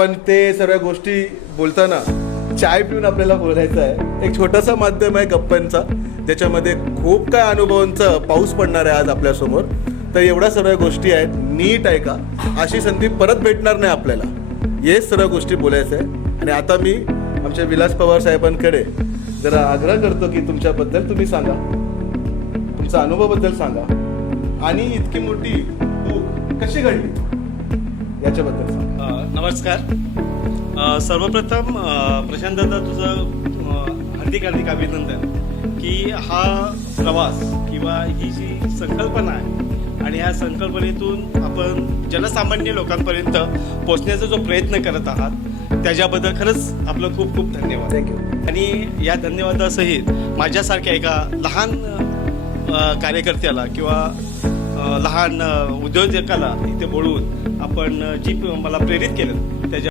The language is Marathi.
पण ते सगळ्या गोष्टी बोलताना चाय पिऊन आपल्याला बोलायचं आहे. एक छोटासा माध्यम आहे गप्पांचा, ज्याच्यामध्ये खूप काय अनुभवांचा पाऊस पडणार आहे आज आपल्यासमोर. तर एवढ्या सगळ्या गोष्टी आहेत, नीट ऐका. अशी संधी परत भेटणार नाही आपल्याला. हेच सर्व गोष्टी बोलायचं आहे. आणि आता मी आमच्या विलास पवार साहेबांकडे जरा आग्रह करतो की तुमच्याबद्दल तुम्ही सांगा, तुमचा अनुभवाबद्दल सांगा, आणि इतकी मोठी बुक कशी घडली याच्याबद्दल सांगा. नमस्कार. सर्वप्रथम प्रशांत दादा, तुझं हार्दिक हार्दिक अभिनंदन की हा प्रवास किंवा ही जी संकल्पना आहे आणि ह्या संकल्पनेतून आपण जनसामान्य लोकांपर्यंत पोचण्याचा जो प्रयत्न करत आहात त्याच्याबद्दल खरंच आपलं खूप खूप धन्यवाद. थँक्यू. आणि या धन्यवादासहित माझ्यासारख्या एका लहान कार्यकर्त्याला किंवा लहान उद्योजकाला इथे बोलवून आपण जी मला प्रेरित केलं